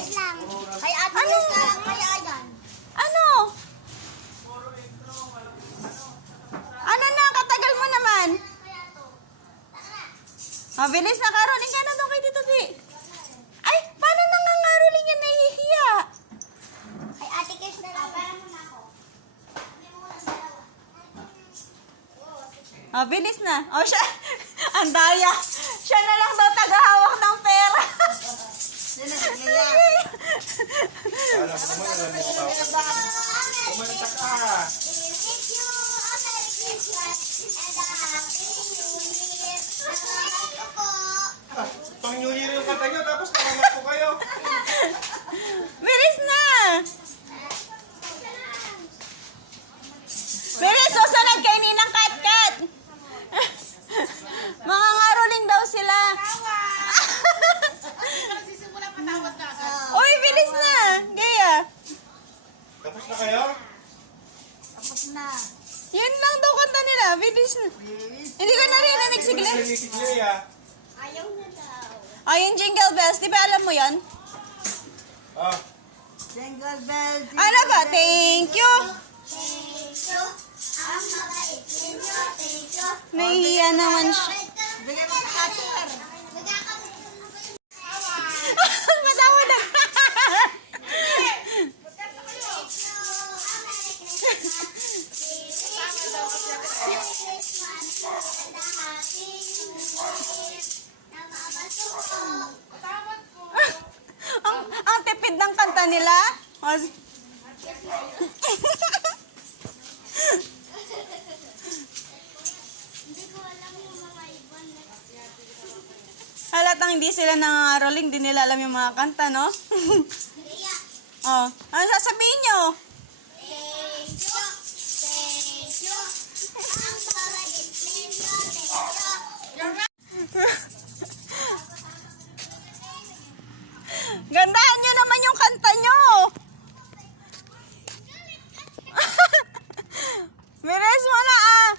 Kay Ate Yes lang, kay Ayan. Ano? Ano na? Katagal mo naman. Mabilis na karoling ka na doon kay Tito B. Ay, paano nangangaroling yan? Nahihiya. Kay Ate Yes na lang. Mabilis na. O siya, ang daya. Siya na lang daw tagahawak ng pera. Alam ko naman, alam mo ba? Kumanta ka. Pang New Year yung kanta nyo, tapos nakamat po kayo. Bilis na. Bilis, susunod kay Ninang Kat-Kat. Mga ngaroling daw sila. Uy, bilis na. Gaya. Tapos na kayo? Tapos na. Yun lang daw kanta nila. Bilis na. Hindi ko narinig si Glenn. Si Glenn, Ayaw na daw. Oh, yung Jingle Bells. Di ba alam mo yan? ah. Jingle bell, Ano ba? Thank you. thank you. Ang mabait ninyo, thank you. Nahihiya naman siya. Bigyan mo sa cashier. Matawa na. ang tipid ng kanta nila. Halatang hindi sila nangangaroling, di nila alam yung mga kanta, no? Oh, ano sasabihin nyo? Thank you, thank you. Ang mabait ninyo, thank you. Gandahan nyo naman yung kanta nyo! Bilis mo na ah!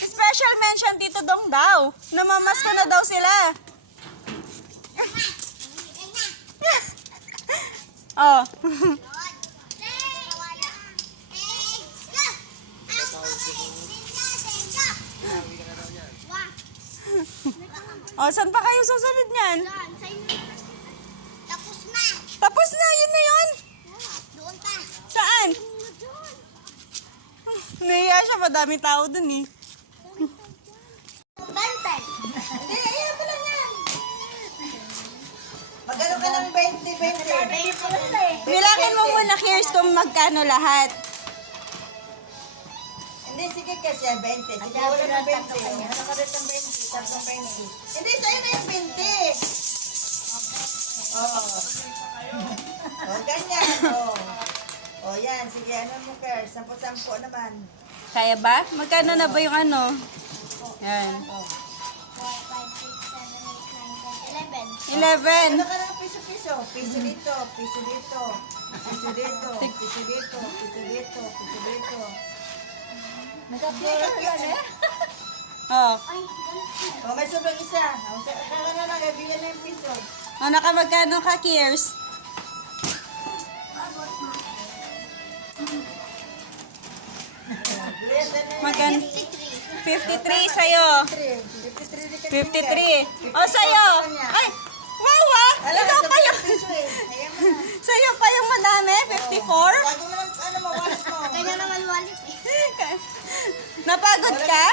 Special mention dito dong daw. Namamasko na daw sila. Oh. Oh, saan pa kayo susunod niyan? Tapos na. Tapos na, yun na yun. Doon pa. Saan? Nahiya siya, madami tao dun eh. Bantay. Hindi, ayan mo lang yan. Magkano ka ng 20. Bilangin mo muna, Kiers, kung magkano lahat. Hindi, sige kasi 20. Sige, wala ng 20. Ano ka rin ng 20? Tatlong 20. Hindi, sa'yo na yung 20. Oo. Oh, ganyan. Oh. Oh, yan. Sige, ano mo, Kiers? 10-10 naman. Kaya ba? Magkano na ba yung ano? Yan. 4, 5, 6, 7, 8, 9, 10, 11. 11. Ano ka ng piso-piso? Piso dito, piso dito, piso dito, piso dito, piso dito, piso dito. Nagka-pira ka yan eh? Oh. Oh, may sobrang isa. Kaka na lang, ibigyan na yung piso. Oh, nakamagkano ka, Kiers? Magkano? 53 sa'yo. 53. Oh, sa'yo. Ay, wow ah. Ikaw pa yung... Sa'yo pa yung madami? 54? Bago mo lang, ano mo, wallet mo. Kanya naman wallet eh. Napagod ka?